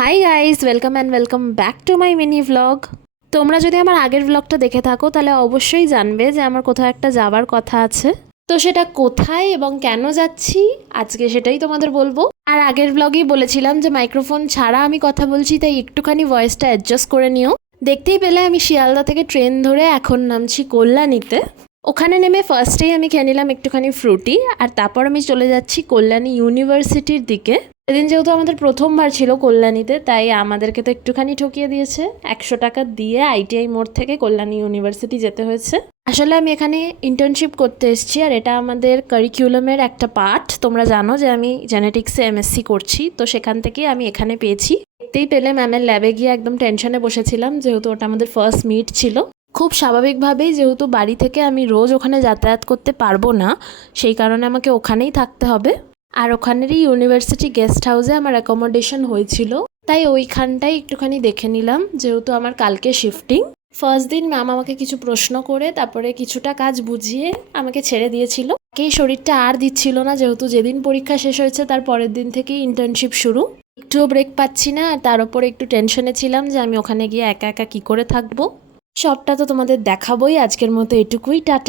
Hi guys, welcome and welcome back to my mini vlog. তোমরা যদি আমার আগের ভ্লগটা দেখে থাকো তাহলে অবশ্যই জানবে যে আমার কোথাও একটা যাওয়ার কথা আছে। তো সেটা কোথায় এবং কেন যাচ্ছি আজকে সেটাই তোমাদের বলবো। আর আগের ভ্লগেই বলেছিলাম যে মাইক্রোফোন ছাড়া আমি কথা বলছি, তাই একটুখানি ভয়েসটা অ্যাডজাস্ট করে নিও। দেখতেই পেলে আমি শিয়ালদা থেকে ট্রেন ধরে এখন নামছি কল্যাণীতে। ওখানে নেমে ফার্স্টেই আমি খেয়ে নিলাম একটুখানি ফ্রুটি, আর তারপর আমি চলে যাচ্ছি কল্যাণী ইউনিভার্সিটির দিকে। এদিন যেহেতু আমাদের প্রথমবার ছিল কল্যাণীতে, তাই আমাদেরকে তো একটুখানি ঠকিয়ে দিয়েছে। 100 টাকা দিয়ে আইটিআই মোড় থেকে কল্যাণী ইউনিভার্সিটি যেতে হয়েছে। আসলে আমি এখানে ইন্টার্নশিপ করতে এসেছি, আর এটা আমাদের কারিকুলামের একটা পার্ট। তোমরা জানো যে আমি জেনেটিক্সে এমএসসি করছি, তো সেখান থেকেই আমি এখানে পেয়েছি। দেখতেই পেলে ম্যামের ল্যাবে গিয়ে একদম টেনশনে বসেছিলাম, যেহেতু ওটা আমাদের ফার্স্ট মিট ছিল। খুব স্বাভাবিকভাবেই, যেহেতু বাড়ি থেকে আমি রোজ ওখানে যাতায়াত করতে পারবো না, সেই কারণে আমাকে ওখানেই থাকতে হবে। আর ওখানেরই ইউনিভার্সিটি গেস্ট হাউসে আমার অ্যাকোমোডেশন হয়েছিল, তাই ওইখানটাই একটুখানি দেখে নিলাম, যেহেতু আমার কালকে শিফটিং। ফার্স্ট দিন ম্যাম আমাকে কিছু প্রশ্ন করে তারপরে কিছুটা কাজ বুঝিয়ে আমাকে ছেড়ে দিয়েছিল। এই শরীরটা আর দিচ্ছিল না, যেহেতু যেদিন পরীক্ষা শেষ হয়েছে তার পরের দিন থেকেই ইন্টার্নশিপ শুরু। একটুও ব্রেক পাচ্ছি না, আর তার উপরে একটু টেনশনে ছিলাম যে আমি ওখানে গিয়ে একা একা কী করে থাকবো। সবটা তো তোমাদের দেখাবোই। আজকের মতো এটুকুই, টাটা।